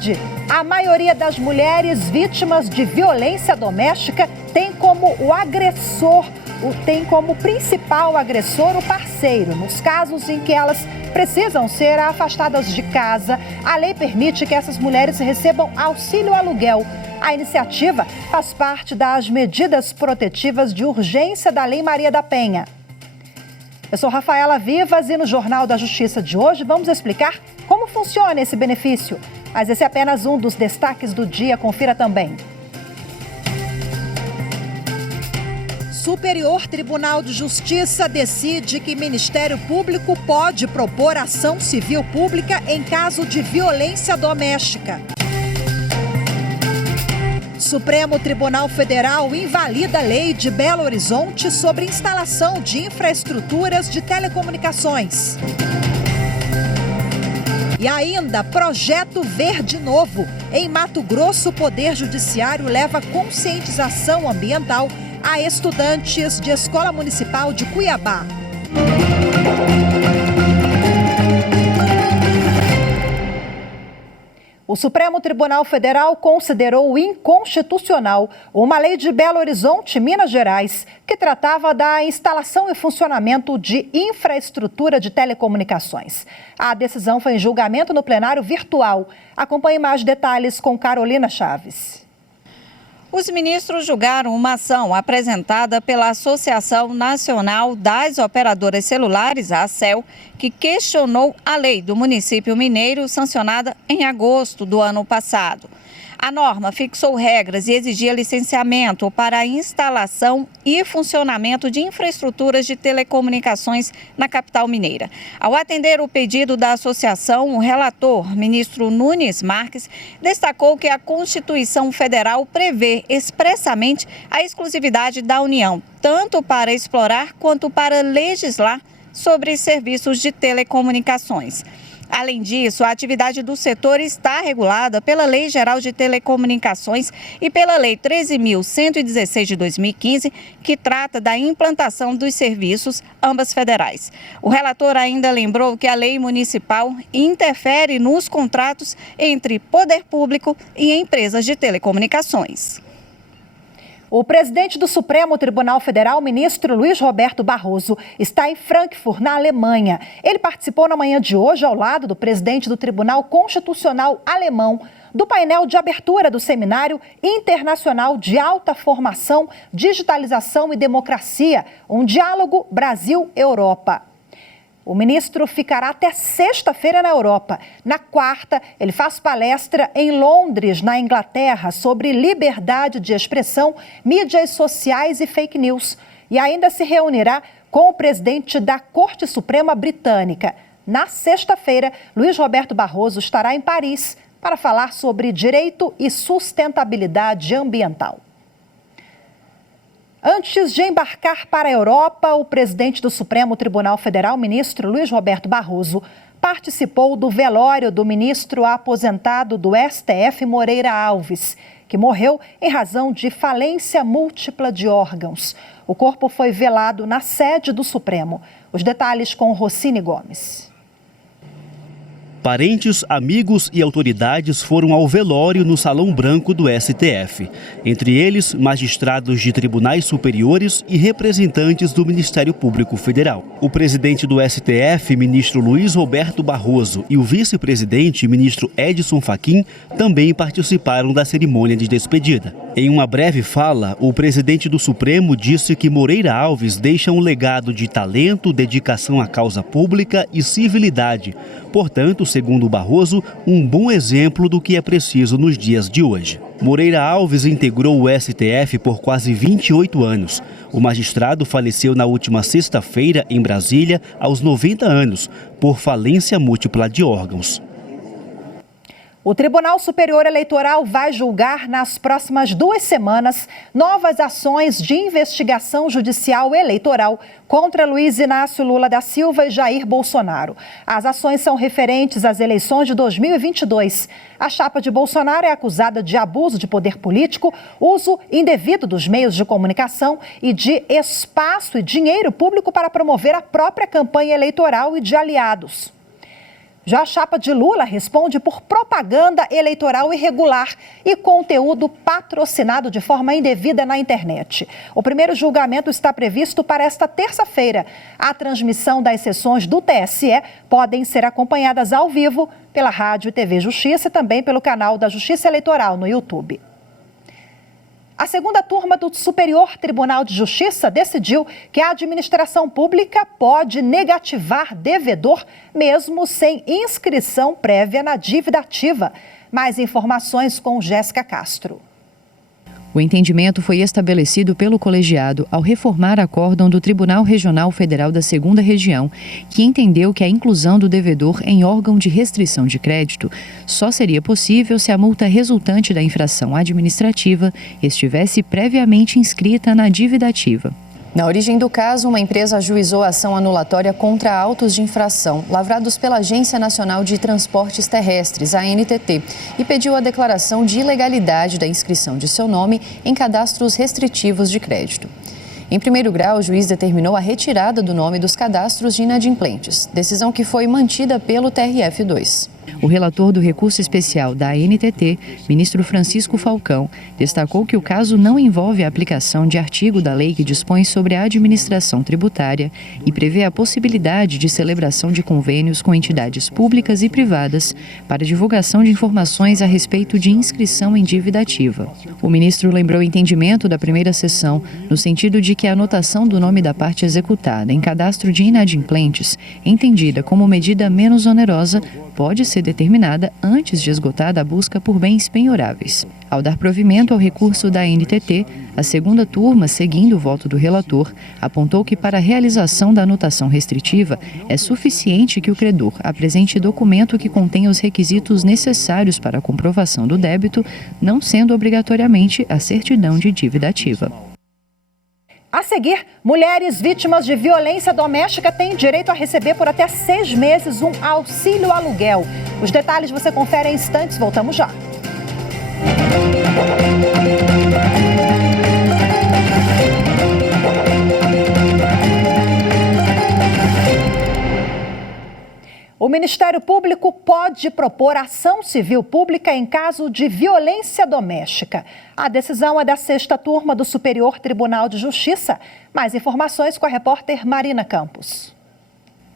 tarde. A maioria das mulheres vítimas de violência doméstica tem como principal agressor o parceiro. Nos casos em que elas precisam ser afastadas de casa, a lei permite que essas mulheres recebam auxílio aluguel. A iniciativa faz parte das medidas protetivas de urgência da Lei Maria da Penha. Eu sou Rafaela Vivas e no Jornal da Justiça de hoje vamos explicar como funciona esse benefício. Mas esse é apenas um dos destaques do dia, confira também. Superior Tribunal de Justiça decide que Ministério Público pode propor ação civil pública em caso de violência doméstica. Supremo Tribunal Federal invalida a lei de Belo Horizonte sobre instalação de infraestruturas de telecomunicações. E ainda, Projeto Verde Novo. Em Mato Grosso, o Poder Judiciário leva conscientização ambiental a estudantes de Escola Municipal de Cuiabá. O Supremo Tribunal Federal considerou inconstitucional uma lei de Belo Horizonte, Minas Gerais, que tratava da instalação e funcionamento de infraestrutura de telecomunicações. A decisão foi em julgamento no plenário virtual. Acompanhe mais detalhes com Carolina Chaves. Os ministros julgaram uma ação apresentada pela Associação Nacional das Operadoras Celulares, a ACEL, que questionou a lei do município mineiro sancionada em agosto do ano passado. A norma fixou regras e exigia licenciamento para a instalação e funcionamento de infraestruturas de telecomunicações na capital mineira. Ao atender o pedido da associação, o relator, ministro Nunes Marques, destacou que a Constituição Federal prevê expressamente a exclusividade da União, tanto para explorar quanto para legislar sobre serviços de telecomunicações. Além disso, a atividade do setor está regulada pela Lei Geral de Telecomunicações e pela Lei 13.116 de 2015, que trata da implantação dos serviços, ambas federais. O relator ainda lembrou que a lei municipal interfere nos contratos entre poder público e empresas de telecomunicações. O presidente do Supremo Tribunal Federal, ministro Luiz Roberto Barroso, está em Frankfurt, na Alemanha. Ele participou na manhã de hoje, ao lado do presidente do Tribunal Constitucional Alemão, do painel de abertura do Seminário Internacional de Alta Formação, Digitalização e Democracia, um diálogo Brasil-Europa. O ministro ficará até sexta-feira na Europa. Na quarta, ele faz palestra em Londres, na Inglaterra, sobre liberdade de expressão, mídias sociais e fake news. E ainda se reunirá com o presidente da Corte Suprema Britânica. Na sexta-feira, Luiz Roberto Barroso estará em Paris para falar sobre direito e sustentabilidade ambiental. Antes de embarcar para a Europa, o presidente do Supremo Tribunal Federal, ministro Luiz Roberto Barroso, participou do velório do ministro aposentado do STF, Moreira Alves, que morreu em razão de falência múltipla de órgãos. O corpo foi velado na sede do Supremo. Os detalhes com Rossini Gomes. Parentes, amigos e autoridades foram ao velório no Salão Branco do STF. Entre eles, magistrados de tribunais superiores e representantes do Ministério Público Federal. O presidente do STF, ministro Luiz Roberto Barroso, e o vice-presidente, ministro Edson Fachin, também participaram da cerimônia de despedida. Em uma breve fala, o presidente do Supremo disse que Moreira Alves deixa um legado de talento, dedicação à causa pública e civilidade. Portanto, segundo Barroso, um bom exemplo do que é preciso nos dias de hoje. Moreira Alves integrou o STF por quase 28 anos. O magistrado faleceu na última sexta-feira em Brasília, aos 90 anos, por falência múltipla de órgãos. O Tribunal Superior Eleitoral vai julgar nas próximas 2 semanas novas ações de investigação judicial eleitoral contra Luiz Inácio Lula da Silva e Jair Bolsonaro. As ações são referentes às eleições de 2022. A chapa de Bolsonaro é acusada de abuso de poder político, uso indevido dos meios de comunicação e de espaço e dinheiro público para promover a própria campanha eleitoral e de aliados. Já a chapa de Lula responde por propaganda eleitoral irregular e conteúdo patrocinado de forma indevida na internet. O primeiro julgamento está previsto para esta terça-feira. A transmissão das sessões do TSE podem ser acompanhadas ao vivo pela Rádio e TV Justiça e também pelo canal da Justiça Eleitoral no YouTube. A segunda turma do Superior Tribunal de Justiça decidiu que a administração pública pode negativar devedor mesmo sem inscrição prévia na dívida ativa. Mais informações com Jéssica Castro. O entendimento foi estabelecido pelo colegiado ao reformar acórdão do Tribunal Regional Federal da 2ª Região, que entendeu que a inclusão do devedor em órgão de restrição de crédito só seria possível se a multa resultante da infração administrativa estivesse previamente inscrita na dívida ativa. Na origem do caso, uma empresa ajuizou a ação anulatória contra autos de infração lavrados pela Agência Nacional de Transportes Terrestres, a ANTT, e pediu a declaração de ilegalidade da inscrição de seu nome em cadastros restritivos de crédito. Em primeiro grau, o juiz determinou a retirada do nome dos cadastros de inadimplentes, decisão que foi mantida pelo TRF2. O relator do recurso especial da ANTT, ministro Francisco Falcão, destacou que o caso não envolve a aplicação de artigo da lei que dispõe sobre a administração tributária e prevê a possibilidade de celebração de convênios com entidades públicas e privadas para divulgação de informações a respeito de inscrição em dívida ativa. O ministro lembrou o entendimento da primeira sessão, no sentido de que a anotação do nome da parte executada em cadastro de inadimplentes, entendida como medida menos onerosa, pode ser determinada antes de esgotada a busca por bens penhoráveis. Ao dar provimento ao recurso da ANTT, a segunda turma, seguindo o voto do relator, apontou que para a realização da anotação restritiva é suficiente que o credor apresente documento que contenha os requisitos necessários para a comprovação do débito, não sendo obrigatoriamente a certidão de dívida ativa. A seguir, mulheres vítimas de violência doméstica têm direito a receber por até 6 meses um auxílio aluguel. Os detalhes você confere em instantes, voltamos já. O Ministério Público pode propor ação civil pública em caso de violência doméstica. A decisão é da 6ª turma do Superior Tribunal de Justiça. Mais informações com a repórter Marina Campos.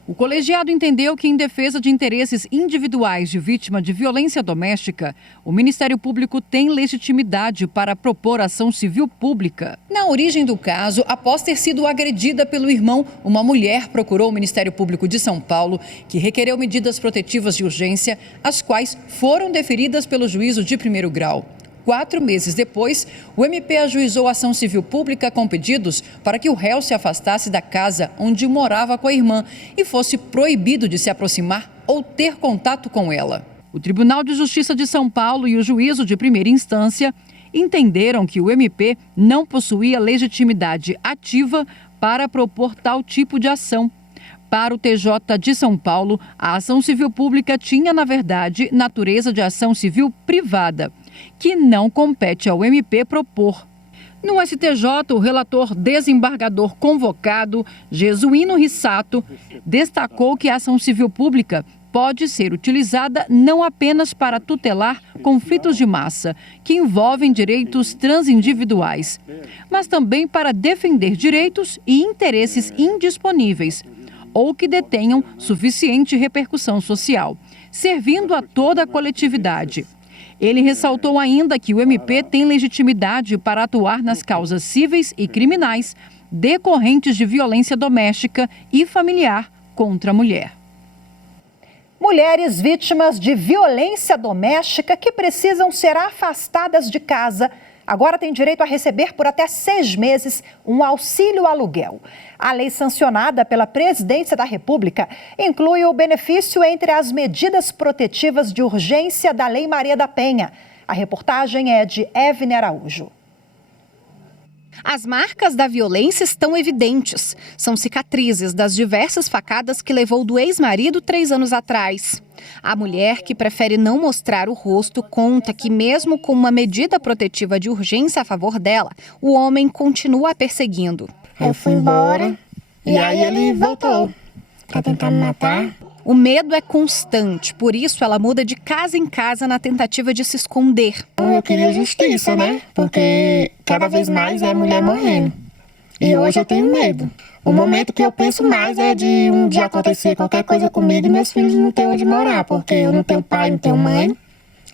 O colegiado entendeu que, em defesa de interesses individuais de vítima de violência doméstica, o Ministério Público tem legitimidade para propor ação civil pública. Na origem do caso, após ter sido agredida pelo irmão, uma mulher procurou o Ministério Público de São Paulo, que requereu medidas protetivas de urgência, as quais foram deferidas pelo juízo de primeiro grau. 4 meses depois, o MP ajuizou ação civil pública com pedidos para que o réu se afastasse da casa onde morava com a irmã e fosse proibido de se aproximar ou ter contato com ela. O Tribunal de Justiça de São Paulo e o juízo de primeira instância entenderam que o MP não possuía legitimidade ativa para propor tal tipo de ação. Para o TJ de São Paulo, a ação civil pública tinha, na verdade, natureza de ação civil privada, que não compete ao MP propor. No STJ, o relator desembargador convocado, Jesuíno Rissato, destacou que a ação civil pública pode ser utilizada não apenas para tutelar conflitos de massa, que envolvem direitos transindividuais, mas também para defender direitos e interesses indisponíveis, ou que detenham suficiente repercussão social, servindo a toda a coletividade. Ele ressaltou ainda que o MP tem legitimidade para atuar nas causas cíveis e criminais decorrentes de violência doméstica e familiar contra a mulher. Mulheres vítimas de violência doméstica que precisam ser afastadas de casa agora têm direito a receber por até 6 meses um auxílio aluguel. A lei sancionada pela Presidência da República inclui o benefício entre as medidas protetivas de urgência da Lei Maria da Penha. A reportagem é de Evne Araújo. As marcas da violência estão evidentes. São cicatrizes das diversas facadas que levou do ex-marido 3 anos atrás. A mulher, que prefere não mostrar o rosto, conta que mesmo com uma medida protetiva de urgência a favor dela, o homem continua a perseguindo. Eu fui embora e aí ele voltou pra tentar me matar. O medo é constante, por isso ela muda de casa em casa na tentativa de se esconder. Eu queria justiça, né? Porque cada vez mais é mulher morrendo. E hoje eu tenho medo. O momento que eu penso mais é de um dia acontecer qualquer coisa comigo e meus filhos não ter onde morar, porque eu não tenho pai, não tenho mãe,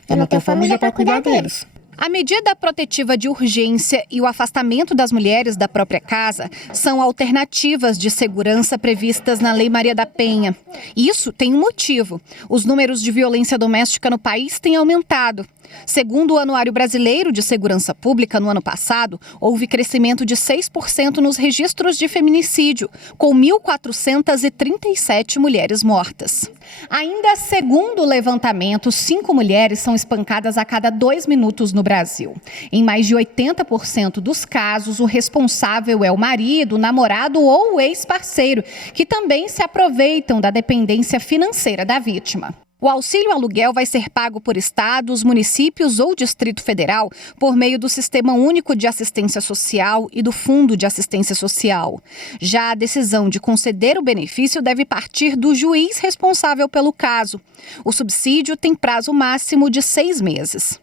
eu não tenho família para cuidar deles. A medida protetiva de urgência e o afastamento das mulheres da própria casa são alternativas de segurança previstas na Lei Maria da Penha. Isso tem um motivo. Os números de violência doméstica no país têm aumentado. Segundo o Anuário Brasileiro de Segurança Pública, no ano passado, houve crescimento de 6% nos registros de feminicídio, com 1.437 mulheres mortas. Ainda segundo o levantamento, 5 mulheres são espancadas a cada 2 minutos no Brasil. Em mais de 80% dos casos, o responsável é o marido, o namorado ou o ex-parceiro, que também se aproveitam da dependência financeira da vítima. O auxílio aluguel vai ser pago por estados, municípios ou Distrito Federal por meio do Sistema Único de Assistência Social e do Fundo de Assistência Social. Já a decisão de conceder o benefício deve partir do juiz responsável pelo caso. O subsídio tem prazo máximo de 6 meses.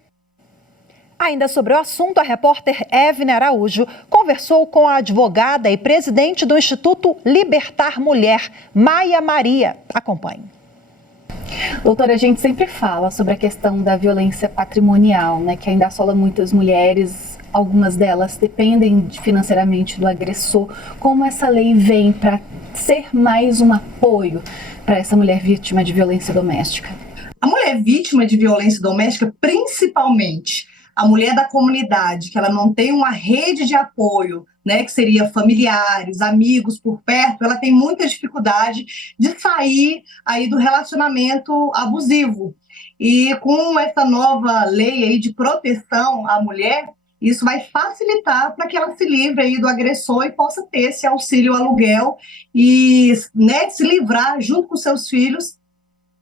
Ainda sobre o assunto, a repórter Evne Araújo conversou com a advogada e presidente do Instituto Libertar Mulher, Maia Maria. Acompanhe. Doutora, a gente sempre fala sobre a questão da violência patrimonial, né, que ainda assola muitas mulheres, algumas delas dependem financeiramente do agressor. Como essa lei vem para ser mais um apoio para essa mulher vítima de violência doméstica? A mulher vítima de violência doméstica, principalmente a mulher da comunidade, que ela não tem uma rede de apoio, né, que seria familiares, amigos por perto, ela tem muita dificuldade de sair aí do relacionamento abusivo. E com essa nova lei aí de proteção à mulher, isso vai facilitar para que ela se livre aí do agressor e possa ter esse auxílio aluguel e, né, se livrar junto com seus filhos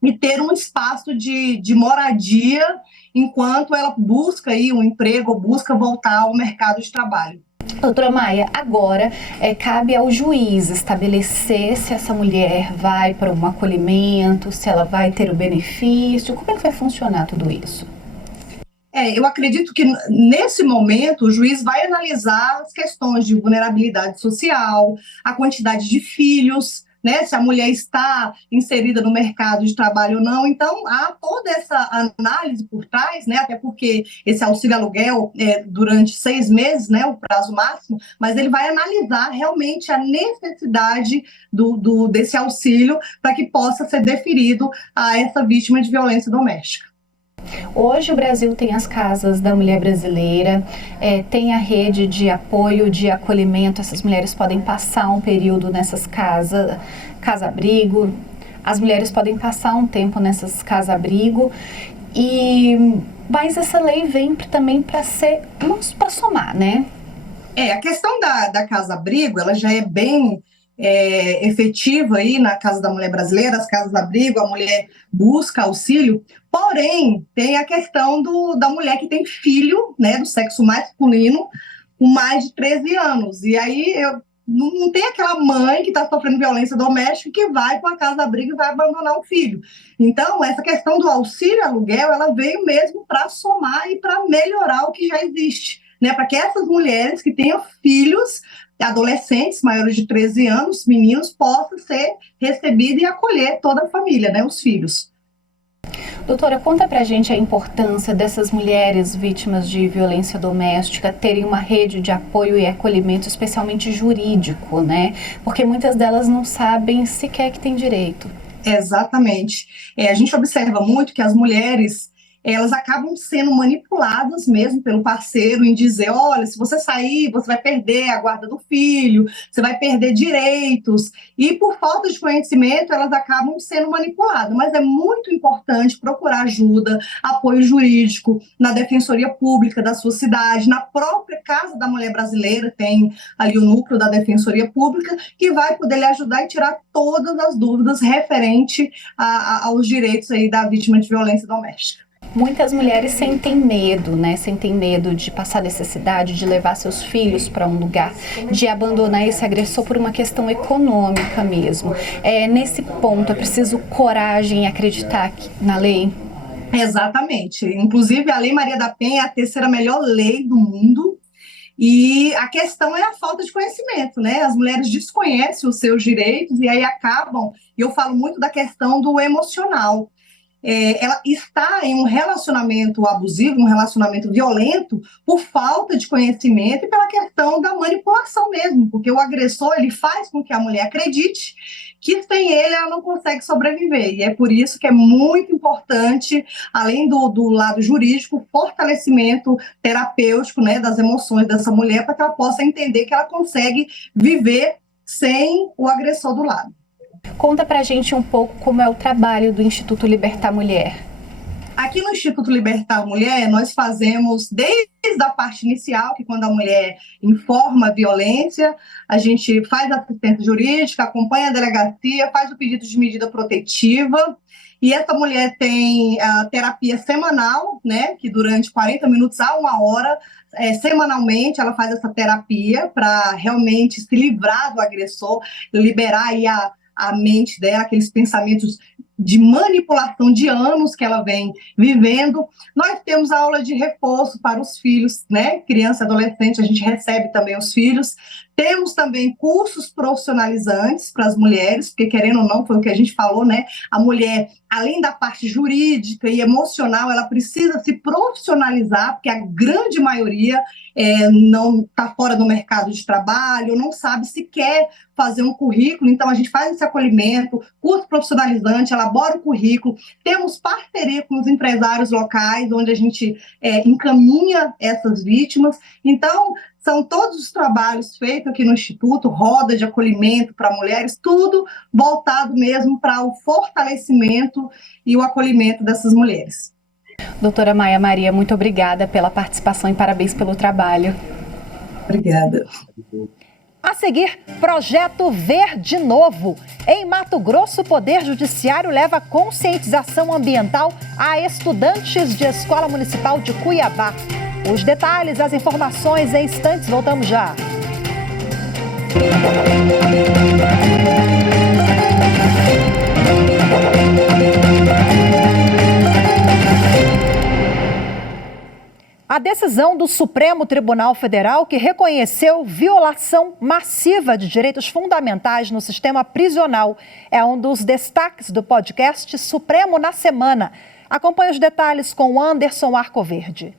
e ter um espaço de moradia enquanto ela busca aí um emprego ou busca voltar ao mercado de trabalho. Doutora Maia, agora cabe ao juiz estabelecer se essa mulher vai para um acolhimento, se ela vai ter o benefício, como é que vai funcionar tudo isso? Eu acredito que nesse momento o juiz vai analisar as questões de vulnerabilidade social, a quantidade de filhos, né, se a mulher está inserida no mercado de trabalho ou não. Então, há toda essa análise por trás, né, até porque esse auxílio aluguel é durante 6 meses, né, o prazo máximo, mas ele vai analisar realmente a necessidade desse auxílio para que possa ser deferido a essa vítima de violência doméstica. Hoje o Brasil tem as casas da mulher brasileira, tem a rede de apoio, de acolhimento, essas mulheres podem passar um período nessas casas, casa-abrigo, as mulheres podem passar um tempo nessas casa-abrigo, mas essa lei vem também para somar, né? A questão da casa-abrigo, ela já é bem efetiva aí na Casa da Mulher Brasileira, as casas-abrigo, a mulher busca auxílio, porém, tem a questão da mulher que tem filho, né, do sexo masculino, com mais de 13 anos, e aí não tem aquela mãe que está sofrendo violência doméstica que vai para a casa-abrigo e vai abandonar o filho. Então, essa questão do auxílio aluguel, ela veio mesmo para somar e para melhorar o que já existe, né, para que essas mulheres que tenham filhos, adolescentes maiores de 13 anos, meninos, possam ser recebidos e acolher toda a família, né, os filhos. Doutora, conta pra gente a importância dessas mulheres vítimas de violência doméstica terem uma rede de apoio e acolhimento, especialmente jurídico, né? Porque muitas delas não sabem sequer que têm direito. Exatamente. A gente observa muito que as mulheres, elas acabam sendo manipuladas mesmo pelo parceiro em dizer, olha, se você sair, você vai perder a guarda do filho, você vai perder direitos, e por falta de conhecimento, elas acabam sendo manipuladas, mas é muito importante procurar ajuda, apoio jurídico na Defensoria Pública da sua cidade, na própria Casa da Mulher Brasileira, tem ali o núcleo da Defensoria Pública, que vai poder lhe ajudar e tirar todas as dúvidas referente aos direitos aí da vítima de violência doméstica. Muitas mulheres sentem medo, né? Sentem medo de passar necessidade, de levar seus filhos para um lugar, de abandonar esse agressor por uma questão econômica mesmo. Nesse ponto, é preciso coragem e acreditar na lei? Exatamente. Inclusive, a Lei Maria da Penha é a terceira melhor lei do mundo. E a questão é a falta de conhecimento, né? As mulheres desconhecem os seus direitos e aí acabam, e eu falo muito da questão do emocional. Ela está em um relacionamento abusivo, um relacionamento violento, por falta de conhecimento e pela questão da manipulação mesmo, porque o agressor, ele faz com que a mulher acredite que sem ele ela não consegue sobreviver, e é por isso que é muito importante, além do lado jurídico, o fortalecimento terapêutico, né, das emoções dessa mulher, para que ela possa entender que ela consegue viver sem o agressor do lado. Conta pra gente um pouco como é o trabalho do Instituto Libertar Mulher. Aqui no Instituto Libertar Mulher, nós fazemos desde a parte inicial, que quando a mulher informa a violência, a gente faz assistência jurídica, acompanha a delegacia, faz o pedido de medida protetiva, e essa mulher tem a terapia semanal, né, que durante 40 minutos a 1 hora, semanalmente, ela faz essa terapia para realmente se livrar do agressor, liberar aí a mente dela, aqueles pensamentos de manipulação de anos que ela vem vivendo. Nós temos a aula de reforço para os filhos, né? Criança e adolescente, a gente recebe também os filhos. Temos também cursos profissionalizantes para as mulheres, porque querendo ou não, foi o que a gente falou, né? A mulher, além da parte jurídica e emocional, ela precisa se profissionalizar, porque a grande maioria não está fora do mercado de trabalho, não sabe se quer fazer um currículo, então a gente faz esse acolhimento, curso profissionalizante, elabora o currículo, temos parceria com os empresários locais, onde a gente encaminha essas vítimas, então são todos os trabalhos feitos aqui no Instituto, roda de acolhimento para mulheres, tudo voltado mesmo para o fortalecimento e o acolhimento dessas mulheres. Doutora Maia Maria, muito obrigada pela participação e parabéns pelo trabalho. Obrigada. A seguir, Projeto Verde Novo. Em Mato Grosso, o Poder Judiciário leva conscientização ambiental a estudantes de Escola Municipal de Cuiabá. Os detalhes, as informações em instantes, voltamos já. A decisão do Supremo Tribunal Federal, que reconheceu violação massiva de direitos fundamentais no sistema prisional, é um dos destaques do podcast Supremo na Semana. Acompanhe os detalhes com Anderson Arcoverde.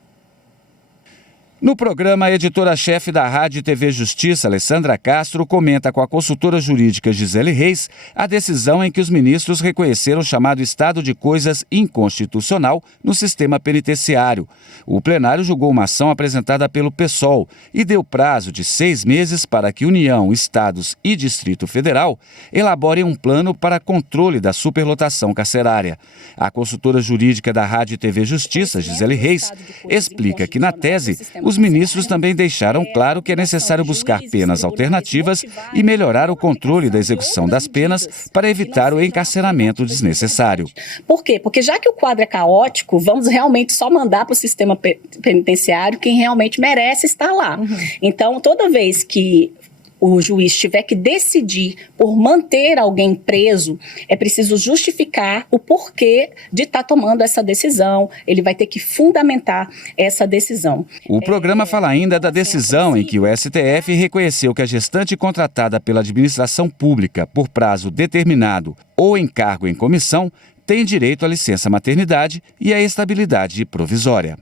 No programa, a editora-chefe da Rádio e TV Justiça, Alessandra Castro, comenta com a consultora jurídica Gisele Reis a decisão em que os ministros reconheceram o chamado estado de coisas inconstitucional no sistema penitenciário. O plenário julgou uma ação apresentada pelo PSOL e deu prazo de 6 meses para que União, Estados e Distrito Federal elaborem um plano para controle da superlotação carcerária. A consultora jurídica da Rádio e TV Justiça, Gisele Reis, explica que, na tese, os ministros também deixaram claro que é necessário buscar penas alternativas e melhorar o controle da execução das penas para evitar o encarceramento desnecessário. Por quê? Porque já que o quadro é caótico, vamos realmente só mandar para o sistema penitenciário quem realmente merece estar lá. Então, toda vez que o juiz tiver que decidir por manter alguém preso, é preciso justificar o porquê de estar tomando essa decisão. Ele vai ter que fundamentar essa decisão. O programa fala ainda da decisão em que o STF reconheceu que a gestante contratada pela administração pública por prazo determinado ou em cargo em comissão tem direito à licença maternidade e à estabilidade provisória.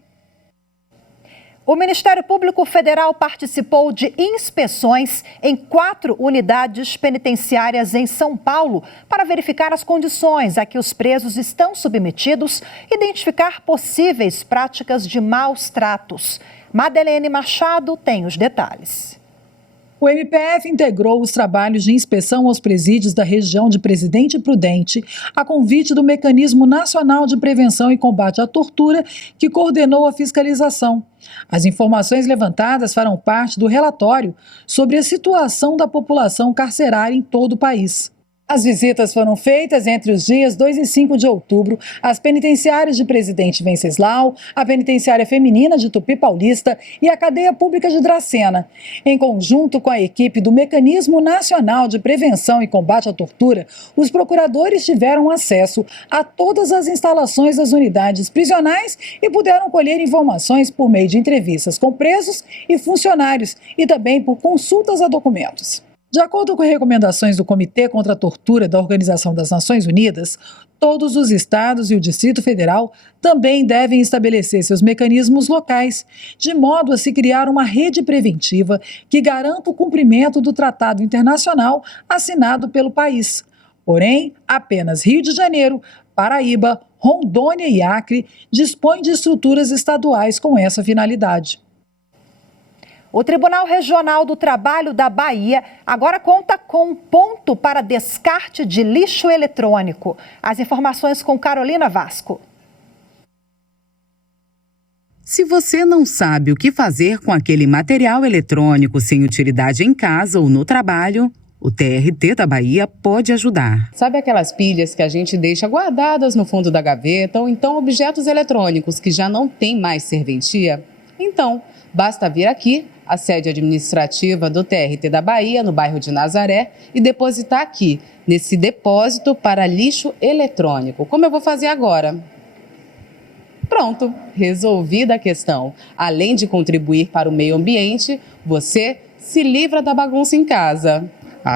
O Ministério Público Federal participou de inspeções em 4 unidades penitenciárias em São Paulo para verificar as condições a que os presos estão submetidos e identificar possíveis práticas de maus tratos. Madeleine Machado tem os detalhes. O MPF integrou os trabalhos de inspeção aos presídios da região de Presidente Prudente a convite do Mecanismo Nacional de Prevenção e Combate à Tortura, que coordenou a fiscalização. As informações levantadas farão parte do relatório sobre a situação da população carcerária em todo o país. As visitas foram feitas entre os dias 2 e 5 de outubro às penitenciárias de Presidente Venceslau, a penitenciária feminina de Tupi Paulista e a cadeia pública de Dracena. Em conjunto com a equipe do Mecanismo Nacional de Prevenção e Combate à Tortura, os procuradores tiveram acesso a todas as instalações das unidades prisionais e puderam colher informações por meio de entrevistas com presos e funcionários e também por consultas a documentos. De acordo com recomendações do Comitê contra a Tortura da Organização das Nações Unidas, todos os estados e o Distrito Federal também devem estabelecer seus mecanismos locais, de modo a se criar uma rede preventiva que garanta o cumprimento do tratado internacional assinado pelo país. Porém, apenas Rio de Janeiro, Paraíba, Rondônia e Acre dispõem de estruturas estaduais com essa finalidade. O Tribunal Regional do Trabalho da Bahia agora conta com um ponto para descarte de lixo eletrônico. As informações com Carolina Vasco. Se você não sabe o que fazer com aquele material eletrônico sem utilidade em casa ou no trabalho, o TRT da Bahia pode ajudar. Sabe aquelas pilhas que a gente deixa guardadas no fundo da gaveta ou então objetos eletrônicos que já não têm mais serventia? Então, basta vir aqui, a sede administrativa do TRT da Bahia, no bairro de Nazaré, e depositar aqui, nesse depósito para lixo eletrônico, como eu vou fazer agora. Pronto, resolvida a questão. Além de contribuir para o meio ambiente, você se livra da bagunça em casa.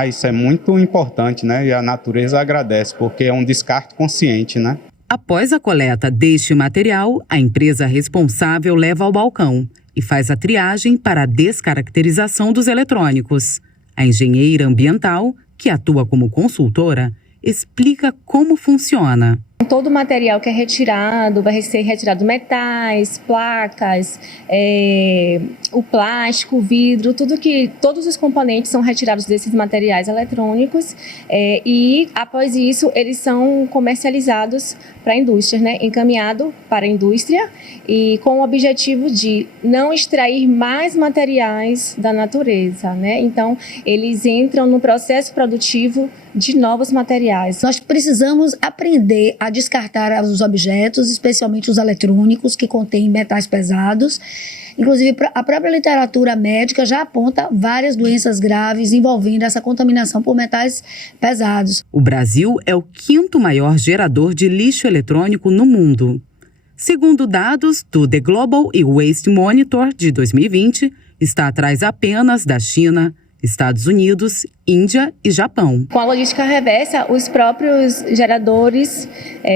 Isso é muito importante, né? E a natureza agradece, porque é um descarte consciente, né? Após a coleta deste material, a empresa responsável leva ao balcão e faz a triagem para a descaracterização dos eletrônicos. A engenheira ambiental, que atua como consultora, explica como funciona. Todo o material que é retirado, vai ser retirado metais, placas, o plástico, o vidro, todos os componentes são retirados desses materiais eletrônicos e, após isso, eles são comercializados para a indústria, né? Encaminhado para a indústria e com o objetivo de não extrair mais materiais da natureza, né? Então, eles entram no processo produtivo de novos materiais. Nós precisamos aprender a descartar os objetos, especialmente os eletrônicos que contêm metais pesados. Inclusive, a própria literatura médica já aponta várias doenças graves envolvendo essa contaminação por metais pesados. O Brasil é o 5º maior gerador de lixo eletrônico no mundo. Segundo dados do The Global Waste Monitor de 2020, está atrás apenas da China, Estados Unidos, Índia e Japão. Com a logística reversa, os próprios geradores,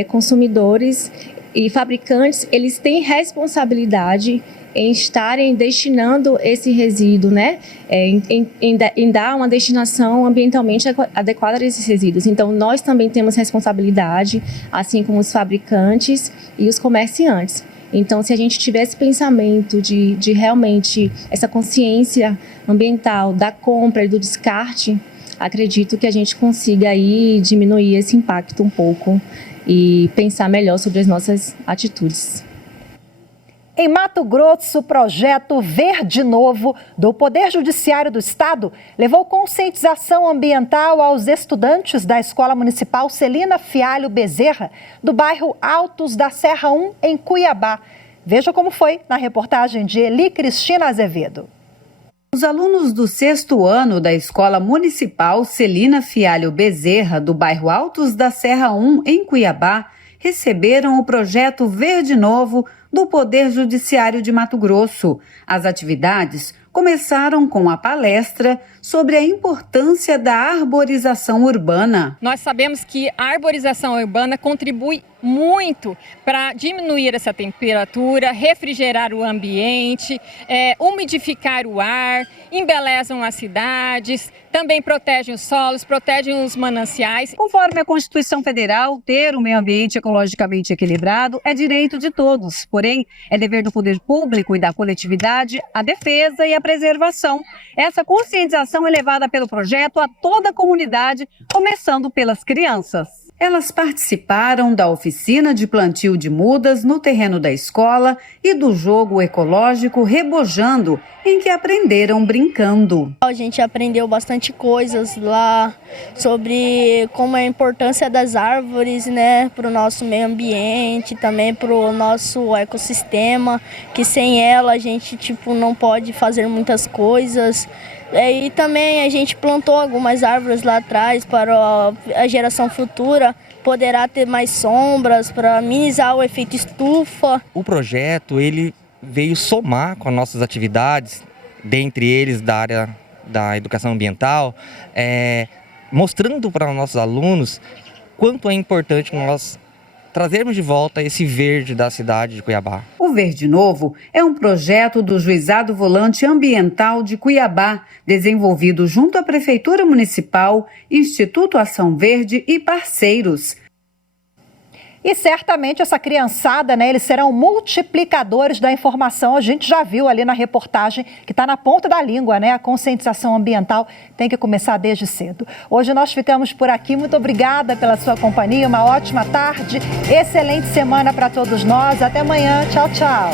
consumidores e fabricantes, eles têm responsabilidade em estarem destinando esse resíduo, né? Em dar uma destinação ambientalmente adequada a esses resíduos. Então, nós também temos responsabilidade, assim como os fabricantes e os comerciantes. Então, se a gente tiver esse pensamento de realmente essa consciência ambiental da compra e do descarte, acredito que a gente consiga aí diminuir esse impacto um pouco e pensar melhor sobre as nossas atitudes. Em Mato Grosso, o projeto Verde Novo do Poder Judiciário do Estado levou conscientização ambiental aos estudantes da Escola Municipal Celina Fialho Bezerra, do bairro Altos da Serra 1, em Cuiabá. Veja como foi na reportagem de Eli Cristina Azevedo. Os alunos do 6º ano da Escola Municipal Celina Fialho Bezerra, do bairro Altos da Serra 1, em Cuiabá, receberam o projeto Verde Novo do Poder Judiciário de Mato Grosso. As atividades começaram com a palestra sobre a importância da arborização urbana. Nós sabemos que a arborização urbana contribui muito para diminuir essa temperatura, refrigerar o ambiente, umidificar o ar, embelezam as cidades, também protegem os solos, protegem os mananciais. Conforme a Constituição Federal, ter um meio ambiente ecologicamente equilibrado é direito de todos, porém é dever do poder público e da coletividade a defesa e a preservação. Essa conscientização é levada pelo projeto a toda a comunidade, começando pelas crianças. Elas participaram da oficina de plantio de mudas no terreno da escola e do jogo ecológico Rebojando, em que aprenderam brincando. A gente aprendeu bastante coisas lá sobre como é a importância das árvores, né, para o nosso meio ambiente, também para o nosso ecossistema, que sem ela a gente não pode fazer muitas coisas. E também a gente plantou algumas árvores lá atrás para a geração futura poderá ter mais sombras, para minimizar o efeito estufa. O projeto ele veio somar com as nossas atividades, dentre eles da área da educação ambiental, mostrando para os nossos alunos quanto é importante nós trazermos de volta esse verde da cidade de Cuiabá. O Verde Novo é um projeto do Juizado Volante Ambiental de Cuiabá, desenvolvido junto à Prefeitura Municipal, Instituto Ação Verde e parceiros. E certamente essa criançada, né, eles serão multiplicadores da informação. A gente já viu ali na reportagem que está na ponta da língua, né? A conscientização ambiental tem que começar desde cedo. Hoje nós ficamos por aqui. Muito obrigada pela sua companhia. Uma ótima tarde, excelente semana para todos nós. Até amanhã. Tchau, tchau.